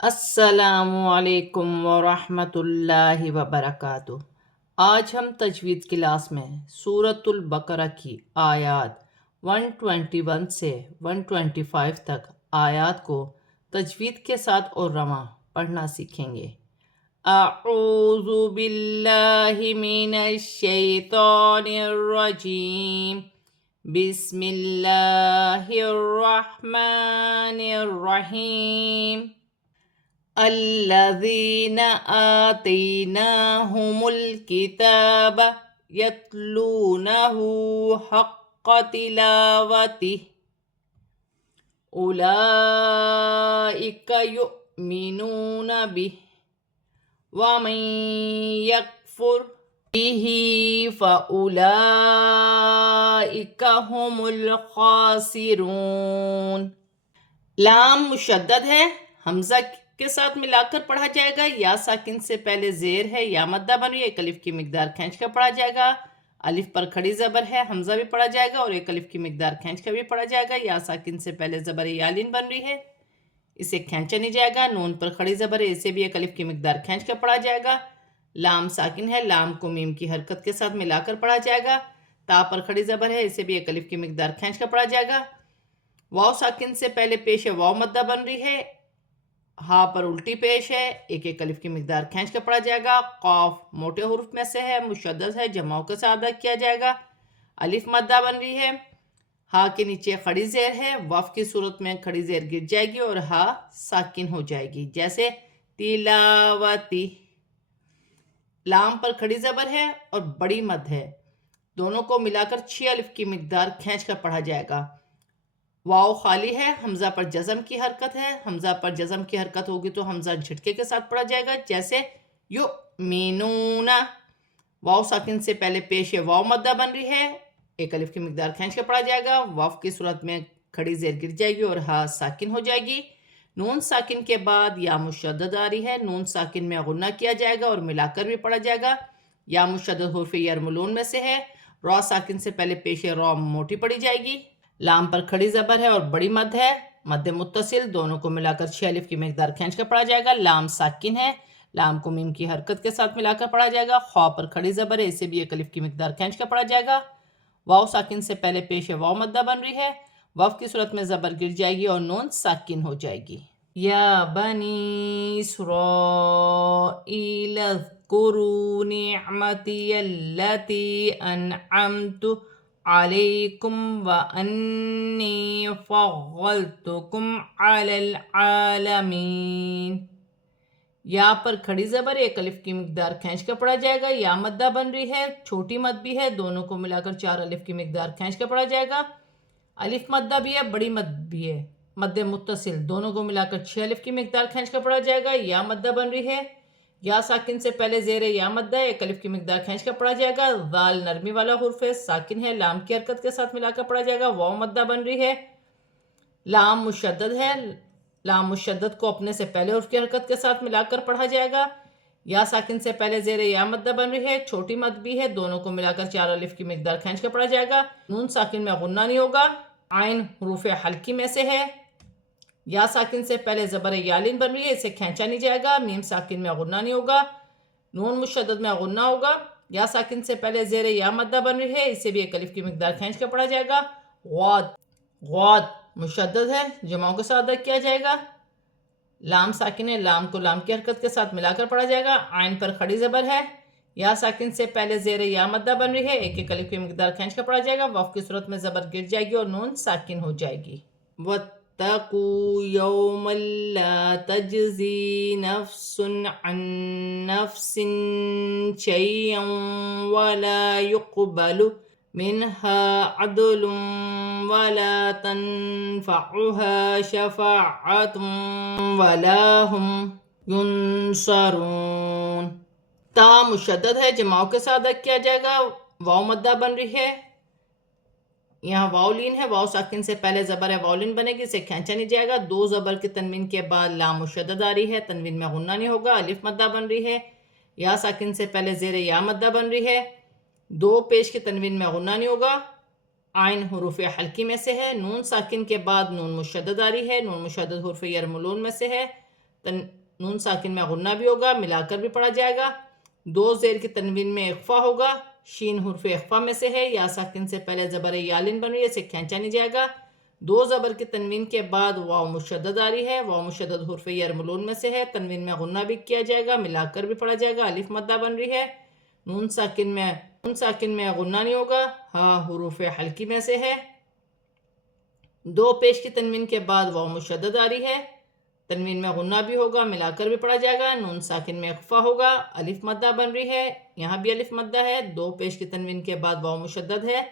السلام علیکم ورحمۃ اللہ وبرکاتہ۔ آج ہم تجوید کلاس میں سورۃ البقرہ کی آیات 121 سے 125 تک آیات کو تجوید کے ساتھ اور رواں پڑھنا سیکھیں گے۔ اعوذ باللہ من الشیطان الرجیم، بسم اللہ الرحمن الرحیم۔ الذین آتیناہم الکتاب یتلونہ حق تلاوتہ اولئک یؤمنون بہ ومن یکفر بہ فاولئک ھم الخاسرون۔ لام مشدد ہے، حمزہ کے ساتھ ملا کر پڑھا جائے گا۔ یا ساکن سے پہلے زیر ہے، یا مدہ بن رہی ہے، ایک الف کی مقدار کھینچ کر پڑھا جائے گا۔ الف پر کھڑی زبر ہے، حمزہ بھی پڑھا جائے گا اور ایک الف کی مقدار کھینچ کر بھی پڑھا جائے گا۔ یا ساکن سے پہلے زبر یالین بن رہی ہے، اسے کھینچا نہیں جائے گا۔ نون پر کھڑی زبر ہے، اسے بھی ایک الف کی مقدار کھینچ کر پڑھا جائے گا۔ لام ساکن ہے، لام کو میم کی حرکت کے ساتھ ملا کر پڑھا جائے گا۔ تا پر کھڑی زبر ہے، اسے بھی ایک الف کی مقدار کھینچ کر پڑھا جائے گا۔ واو ساکن سے پہلے پیش ہے، واو مدہ بن رہی ہے، ہا پر الٹی پیش ہے، ایک ایک الف کی مقدار کھینچ کر پڑھا جائے گا۔ قاف موٹے حروف میں سے ہے، مشدد ہے، جمعوں کے ساتھ ادا کیا جائے گا۔ الف مدہ بن رہی ہے، ہا کے نیچے کھڑی زیر ہے، وف کی صورت میں کھڑی زیر گر جائے گی اور ہا ساکن ہو جائے گی، جیسے تلاوتی۔ لام پر کھڑی زبر ہے اور بڑی مد ہے، دونوں کو ملا کر 6 الف کی مقدار کھینچ کر پڑھا جائے گا۔ واو خالی ہے، حمزہ پر جزم کی حرکت ہے، حمزہ پر جزم کی حرکت ہوگی تو حمزہ جھٹکے کے ساتھ پڑھا جائے گا، جیسے یؤمنون۔ واو ساکن سے پہلے پیش ہے، واو مدہ بن رہی ہے، ایک الف کی مقدار کھینچ کے پڑھا جائے گا، واو کی صورت میں کھڑی زیر گر جائے گی اور ہا ساکن ہو جائے گی۔ نون ساکن کے بعد یا مشدد آ رہی ہے، نون ساکن میں غنہ کیا جائے گا اور ملا کر بھی پڑھا جائے گا۔ یا مشدد حرف یرملون میں سے ہے، را ساکن سے پہلے پیش ہے، را موٹی پڑھی جائے گی۔ لام پر کھڑی زبر ہے اور بڑی مد ہے، مد متصل، دونوں کو ملا کر 6 الف کی مقدار کھینچ کر پڑھا جائے گا۔ لام ساکن ہے، لام کو میم کی حرکت کے ساتھ ملا کر پڑھا جائے گا۔ خوا پر کھڑی زبر ہے، اسے بھی ایک الف کی مقدار کھینچ کر پڑھا جائے گا۔ واو ساکن سے پہلے پیش ہے، واو مدہ بن رہی ہے، وف کی صورت میں زبر گر جائے گی اور نون ساکن ہو جائے گی۔ یا بنی اسرائیل اذکروا نعمتی التی انعمت علیکم وانی فضلتکم علی العالمین۔ یا پر کھڑی زبر ایک الف کی مقدار کھینچ کر پڑھا جائے گا، یا مدہ بن رہی ہے، چھوٹی مد بھی ہے، دونوں کو ملا کر 4 الف کی مقدار کھینچ کر پڑھا جائے گا۔ الف مدہ بھی ہے، بڑی مد بھی ہے، مد متصل، دونوں کو ملا کر 6 الف کی مقدار کھینچ کر پڑھا جائے گا۔ یا مدہ بن رہی ہے، یا ساکن سے پہلے زیر یا مدہ ہے، ایک الف کی مقدار کھینچ کر پڑھا جائے گا۔ ذال نرمی والا حرف ہے، ساکن ہے، لام کی حرکت کے ساتھ ملا کر پڑھا جائے گا۔ واو مدہ بن رہی ہے، لام مشدد ہے، لام مشدد کو اپنے سے پہلے حرف کی حرکت کے ساتھ ملا کر پڑھا جائے گا۔ یا ساکن سے پہلے زیر یا مدہ بن رہی ہے، چھوٹی مد بھی ہے، دونوں کو ملا کر 4 الف کی مقدار کھینچ کر پڑھا جائے گا۔ نون ساکن میں غنہ نہیں ہوگا، عین حروف حلقی میں سے ہے۔ یا ساکن سے پہلے زبر یالین بن رہی ہے، اسے کھینچا نہیں جائے گا۔ میم ساکن میں غنہ نہیں ہوگا، نون مشدد میں غنہ ہوگا۔ یا ساکن سے پہلے زیر یا مدہ بن رہی ہے، اسے بھی ایک الف کی مقدار کھینچ کر پڑھا جائے گا۔ غاد، غاد مشدد ہے، جمعوں کے ساتھ ادا کیا جائے گا۔ لام ساکن ہے، لام کو لام کی حرکت کے ساتھ ملا کر پڑھا جائے گا۔ عین پر کھڑی زبر ہے، یا ساکن سے پہلے زیر یا مدہ بن رہی ہے، ایک ایک الف کی مقدار کھینچ کر پڑھا جائے گا۔ وف کی صورت میں زبر گر جائے گی اور نون ساکن ہو جائے گی۔ وَاتَّقُوا يَوْمًا لَا تَجْزِي نَفْسٌ عَن نَفْسٍ شَيْئًا وَلَا يُقْبَلُ منها عدل ولا تنفعها شفاعة ولا هم ينصرون۔ تا مشدد ہے، جماعوں کے ساتھ ادا کیا جائے گا۔ واو مدہ بن رہی ہے، یہاں واو لین ہے، واو ساکن سے پہلے زبر ہے، واو لین بنے گی، اسے کھینچا نہیں جائے گا۔ 2 زبر کی تنوین کے بعد لام مشدد آ رہی ہے، تنوین میں غنہ نہیں ہوگا۔ الف مدہ بن رہی ہے، یا ساکن سے پہلے زیر یا مدہ بن رہی ہے، 2 پیش کی تنوین میں غنہ نہیں ہوگا، عین حروف حلقی میں سے ہے۔ نون ساکن کے بعد نون مشدد آ رہی ہے، نون مشدد حرف یرملون میں سے ہے، نون ساکن میں غنہ بھی ہوگا، ملا کر بھی پڑھا جائے گا۔ دو زیر کی تنوین میں اخفا ہوگا، شین حرف اخفا میں سے ہے، یا ساکن سے پہلے زبر یالن بن رہی ہے، اسے کھینچا نہیں جائے گا۔ دو زبر کی تنوین کے بعد واو مشدد آ رہی ہے، واو مشدد حرف یرملون میں سے ہے، تنوین میں غنہ بھی کیا جائے گا، ملا کر بھی پڑھا جائے گا۔ الف مدہ بن رہی ہے، نون ساکن میں غنہ نہیں ہوگا، ہاں حروف حلقی میں سے ہے۔ دو پیش کی تنوین کے بعد واو مشدد آ رہی ہے، تنوین میں غنہ بھی ہوگا، ملا کر بھی پڑھا جائے گا۔ نون ساکن میں اخفا ہوگا، الف مدہ بن رہی ہے، یہاں بھی الف مدہ ہے۔ دو پیش کی تنوین کے بعد واو مشدد ہے،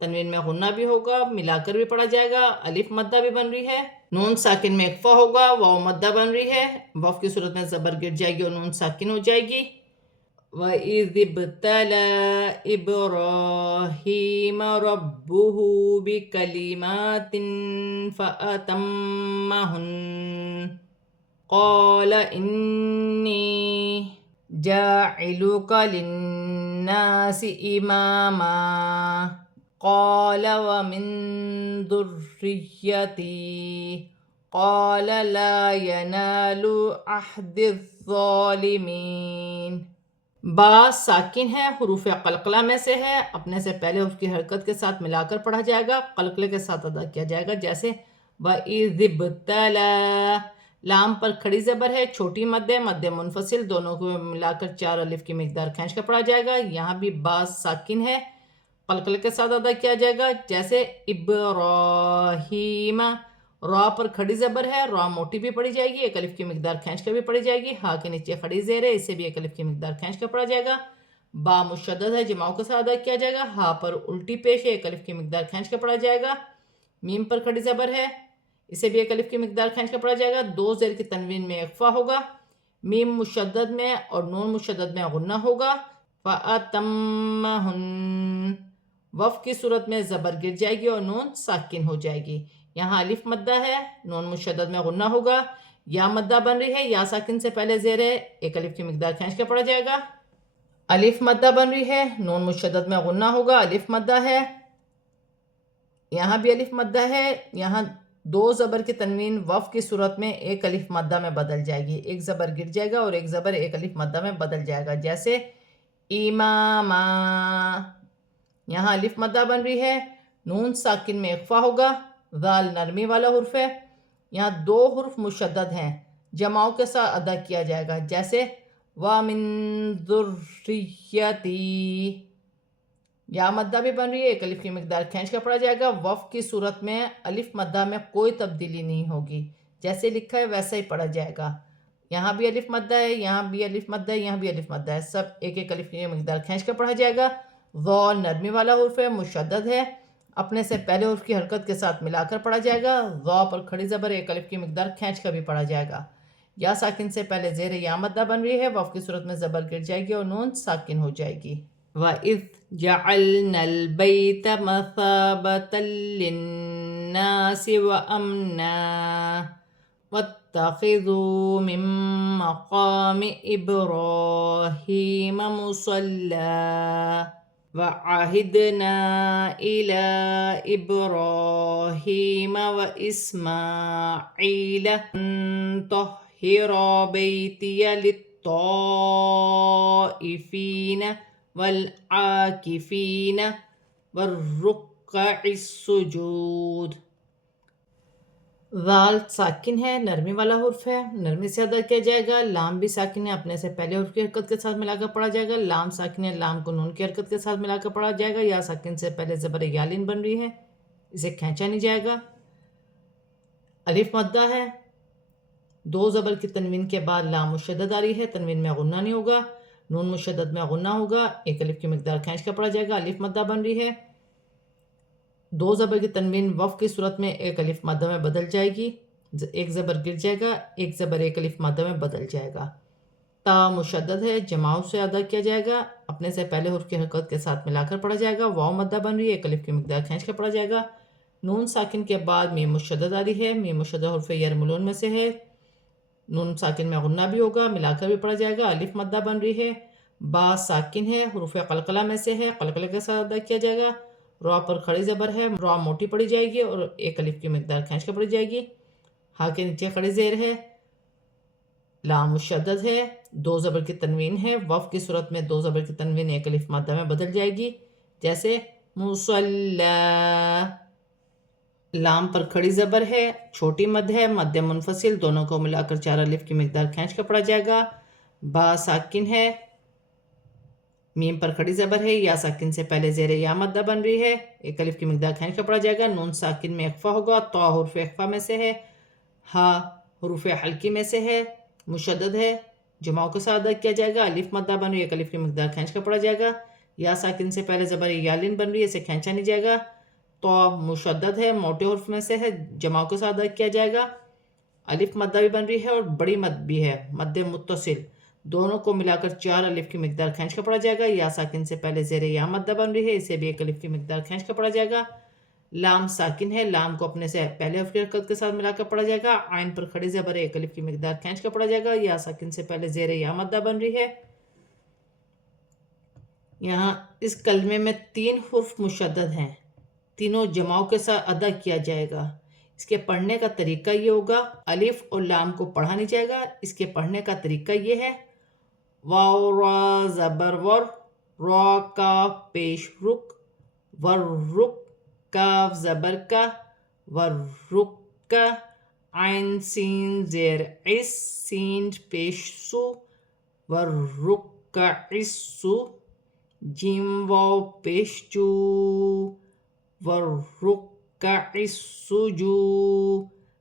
تنوین میں غنہ بھی ہوگا، ملا کر بھی پڑھا جائے گا، الف مدہ بھی بن رہی ہے۔ نون ساکن میں اخفا ہوگا، واو مدہ بن رہی ہے، واو کی صورت میں زبر گر جائے گی اور نون ساکن ہو جائے گی۔ وَإِذِ ابْتَلَى إِبْرَاهِيمَ رَبُّهُ بِكَلِمَاتٍ فَأَتَمَّهُنَّ قَالَ إِنِّي جَاعِلُكَ لِلنَّاسِ إِمَامًا قَالَ وَمِن ذُرِّيَّتِي قَالَ لَا يَنَالُ عَهْدِ الظَّالِمِينَ۔ با ساکن ہے، حروف قلقلہ میں سے ہے، اپنے سے پہلے حرف کی حرکت کے ساتھ ملا کر پڑھا جائے گا، قلقلے کے ساتھ ادا کیا جائے گا، جیسے وَإِذِ ابْتَلَى۔ لام پر کھڑی زبر ہے، چھوٹی مد منفصل، دونوں کو ملا کر 4 الف کی مقدار کھینچ کر پڑھا جائے گا۔ یہاں بھی با ساکن ہے، قلقلے کے ساتھ ادا کیا جائے گا، جیسے ابراہیم۔ را پر کھڑی زبر ہے، را موٹی بھی پڑھی جائے گی، ایک الف کی مقدار کھینچ کر بھی پڑھی جائے گی۔ ہا کے نیچے کھڑی زیر ہے، اسے بھی ایک الف کی مقدار کھینچ کر پڑھا جائے گا۔ با مشدد ہے، جماؤں کے ساتھ ادا کیا جائے گا، ہا پر الٹی پیش ہے، ایک الف کی مقدار کھینچ کر پڑھا جائے گا۔ میم پر کھڑی زبر ہے، اسے بھی ایک الف کی مقدار کھینچ کر پڑھا جائے گا۔ دو زیر کی تنوین میں اخفا ہوگا، میم مشدد میں اور نون مشدد میں غنہ ہوگا۔ فَأَتَمَّهُنَّ، وف کی صورت میں زبر گر جائے گی اور نون ساکن ہو جائے گی۔ یہاں الف مدہ ہے، نون مشدد میں غنہ ہوگا، یا مدہ بن رہی ہے، یا ساکن سے پہلے زیر ہے، ایک الف کی مقدار کھینچ کے پڑھا جائے گا۔ الف مدہ بن رہی ہے، نون مشدد میں غنہ ہوگا، الف مدہ ہے، یہاں بھی الف مدہ ہے۔ یہاں دو زبر کی تنوین وف کی صورت میں ایک الف مدہ میں بدل جائے گی، ایک زبر گر جائے گا اور ایک زبر ایک الف مدہ میں بدل جائے گا، جیسے اماما۔ یہاں الف مدہ بن رہی ہے، نون ساکن میں اخفا ہوگا، ذال نرمی والا حرف ہے۔ یہاں دو حرف مشدد ہیں، جماؤں کے ساتھ ادا کیا جائے گا، جیسے وَمِن ذُرِّيَّتِي۔ یا مدہ بھی بن رہی ہے، ایک الف کی مقدار کھینچ کر پڑھا جائے گا، وف کی صورت میں الف مدہ میں کوئی تبدیلی نہیں ہوگی، جیسے لکھا ہے ویسا ہی پڑھا جائے گا۔ یہاں بھی الف مدہ ہے، یہاں بھی الف مدہ ہے، یہاں بھی الف مدہ ہے، سب ایک ایک الف کی مقدار کھینچ کر پڑھا جائے گا۔ ذال نرمی والا حرف ہے، مشدد ہے، اپنے سے پہلے حرف کی حرکت کے ساتھ ملا کر پڑھا جائے گا۔ ذا پر کھڑی زبر ایک الف کی مقدار کھینچ کر بھی پڑھا جائے گا۔ یا ساکن سے پہلے زیر یا مدہ بن رہی ہے، وف کی صورت میں زبر گر جائے گی اور نون ساکن ہو جائے گی۔ وَإِذْ جَعَلْنَا الْبَيْتَ مَثَابَةً لِلنَّاسِ وَأَمْنًا وَاتَّخِذُوا مِن مَّقَامِ إِبْرَاهِيمَ مُصَلًّى وَعَهِدْنَا إِلَىٰ إِبْرَاهِيمَ وَإِسْمَاعِيلَ أَن طَهِّرَا بَيْتِيَ لِلطَّائِفِينَ وَالْعَاكِفِينَ وَالرُّكَّعِ السُّجُودِ۔ ذال ساکن ہے، نرمی والا حرف ہے، نرمی سے ادا کیا جائے گا۔ لام بھی ساکن ہے، اپنے سے پہلے حرف کی حرکت کے ساتھ ملا کر پڑھا جائے گا۔ لام ساکن ہے، لام کو نون کی حرکت کے ساتھ ملا کر پڑھا جائے گا، یا ساکن سے پہلے زبر یالین بن رہی ہے، اسے کھینچا نہیں جائے گا۔ الف مدہ ہے، دو زبر کی تنوین کے بعد لام مشدد آ رہی ہے، تنوین میں غنہ نہیں ہوگا، نون مشدد میں غنہ ہوگا، ایک الف کی مقدار کھینچ کر پڑھا جائے گا، الف مدہ بن رہی ہے۔ دو زبر کی تنوین وف کی صورت میں ایک الف مدہ میں بدل جائے گی، ایک زبر گر جائے گا، ایک زبر ایک الف مدہ میں بدل جائے گا۔ تا مشدد ہے، جماؤں سے ادا کیا جائے گا، اپنے سے پہلے حرف کی حرکت کے ساتھ ملا کر پڑھا جائے گا۔ واو مدہ بن رہی ہے، ایک الف کی مقدار کھینچ کر پڑھا جائے گا۔ نون ساکن کے بعد میم مشدد آ رہی ہے، میم مشدد حرف یرملون میں سے ہے، نون ساکن میں غنہ بھی ہوگا، ملا کر بھی پڑھا جائے گا، الف مدہ بن رہی ہے۔ با ساکن ہے، حروف قلقلہ میں سے ہے، قلقلے کے ساتھ ادا کیا جائے گا۔ را پر کھڑی زبر ہے، را موٹی پڑھی جائے گی اور ایک الف کی مقدار کھینچ کر پڑھی جائے گی۔ ہا کے نیچے کھڑی زیر ہے، لام مشدد ہے، دو زبر کی تنوین ہے، وف کی صورت میں دو زبر کی تنوین ایک الف مادہ میں بدل جائے گی، جیسے مصلی۔ لام پر کھڑی زبر ہے، چھوٹی مد ہے، مد منفصل، دونوں کو ملا کر 4 الف کی مقدار کھینچ کر پڑھا جائے گا۔ با ساکن ہے، میم پر کھڑی زبر ہے، یا ساکن سے پہلے زیر یا مدہ بن رہی ہے، ایک الف کی مقدار کھینچ کر پڑھا جائے گا۔ نون ساکن میں اخفا ہوگا، طا حرف اخفا میں سے ہے، ہا حروف حلقی میں سے ہے، مشدد ہے، جماؤں کے ساتھ ادا کیا جائے گا۔ الف مدہ بن رہی ہے، ایک الف کی مقدار کھینچ کر پڑھا جائے گا۔ یا ساکن سے پہلے زبر یالین بن رہی ہے، اسے کھینچا نہیں جائے گا۔ تو مشدد ہے، موٹے حرف میں سے ہے، جماؤں کے ساتھ ادا کیا جائے گا۔ الف مدہ بھی بن رہی ہے اور بڑی مد بھی ہے، مد متصل، دونوں کو ملا کر 4 الف کی مقدار کھینچ کر پڑھا جائے گا۔ یا ساکن سے پہلے زیر یا مدہ بن رہی ہے، اسے بھی ایک الف کی مقدار کھینچ کر پڑھا جائے گا۔ لام ساکن ہے، لام کو اپنے سے پہلے حرف کی حرکت کے ساتھ ملا کر پڑھا جائے گا۔ عین پر کھڑی زبر ایک الف کی مقدار کھینچ کر پڑھا جائے گا۔ یا ساکن سے پہلے زیر یا مدہ بن رہی ہے۔ یہاں اس کلمے میں 3 حرف مشدد ہیں، تینوں جماؤں کے ساتھ ادا کیا جائے گا۔ اس کے پڑھنے کا طریقہ یہ ہوگا، الف اور لام کو پڑھا نہیں جائے گا۔ اس کے پڑھنے کا طریقہ یہ ہے، واو را زبر ور، را کاف پیش رک، ور رک، کاف زبر کا، ور رک کا، عین سین زیر عس، سین پیش سو، ور رک کا عسو، جیم واو پیش جو، ور رک کا عسو جو،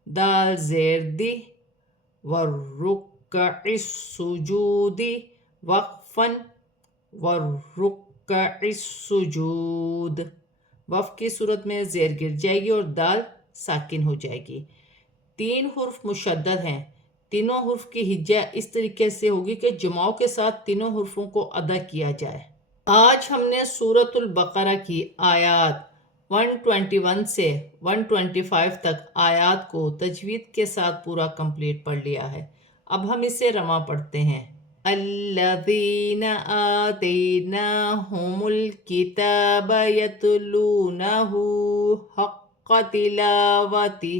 دال زیر دی، ور رک کا عسو جو دی، وقفن، ور رک کا عسو جود۔ وف کی صورت میں زیر گر جائے گی اور دال ساکن ہو جائے گی۔ 3 حرف مشدد ہیں، تینوں حرف کی ہجہ اس طریقے سے ہوگی کہ جماؤں کے ساتھ تینوں حرفوں کو ادا کیا جائے۔ آج ہم نے سورۃ البقرہ کی آیات 121 سے 125 تک آیات کو تجوید کے ساتھ پورا کمپلیٹ پڑھ لیا ہے۔ اب ہم اسے رواں پڑھتے ہیں۔ الذین آتیناہم الکتاب یتلونہ حق تلاوتہ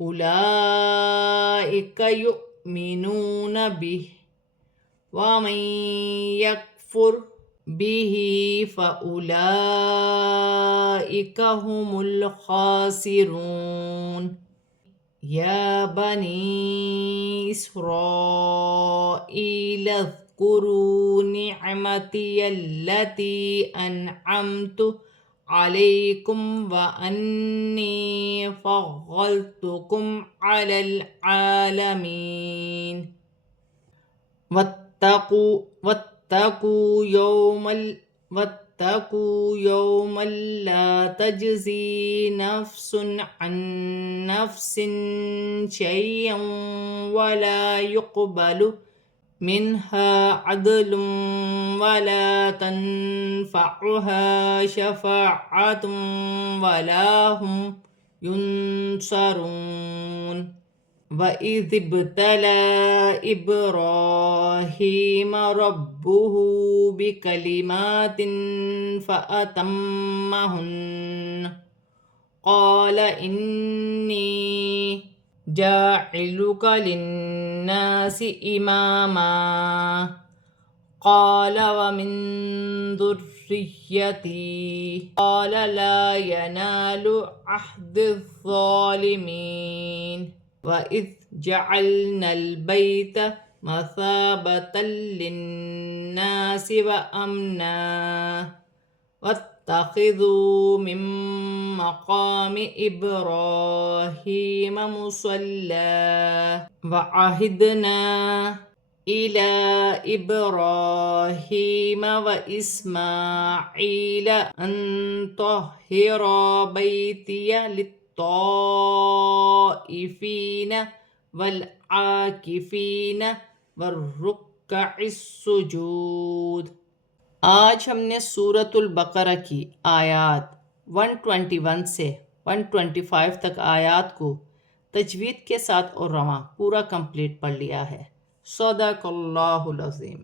اولئک یؤمنون بہ ومن یکفر بہ فاولئک هم الخاسرون۔ یا بنی اسرائیل اذکروا نعمتی التی انعمت علیکم وانی فضلتکم علی العالمین۔ واتقوا یوما لا تجزی نفس عن نفس شیئا ولا يقبل منها عدل ولا تنفعها شفاعة ولا هم ينصرون۔ وَإِذِ ابْتَلَىٰ إِبْرَاهِيمَ رَبُّهُ بِكَلِمَاتٍ فَأَتَمَّهُنَّ قَالَ إِنِّي جَاعِلُكَ لِلنَّاسِ إِمَامًا قَالَ وَمِن ذُرِّيَّتِي قَالَ لَا يَنَالُ عَهْدِ الظَّالِمِينَ۔ وَإِذْ جَعَلْنَا الْبَيْتَ مَثَابَةً لِلنَّاسِ وَأَمْنًا وَاتَّخِذُوا مِن مَّقَامِ إِبْرَاهِيمَ مُصَلًّى وَعَهِدْنَا إِلَىٰ إِبْرَاهِيمَ وَإِسْمَاعِيلَ أَن طَهِّرَا بَيْتِيَ لِلطَّائِفِينَ وَالْعَاكِفِينَ وَالرُّكَّعِ السُّجُودِ۔ آج ہم نے سورۃ البقرہ کی آیات 121 سے 125 تک آیات کو تجوید کے ساتھ اور رواں پورا کمپلیٹ پڑھ لیا ہے۔ صدق اللہ العظیم۔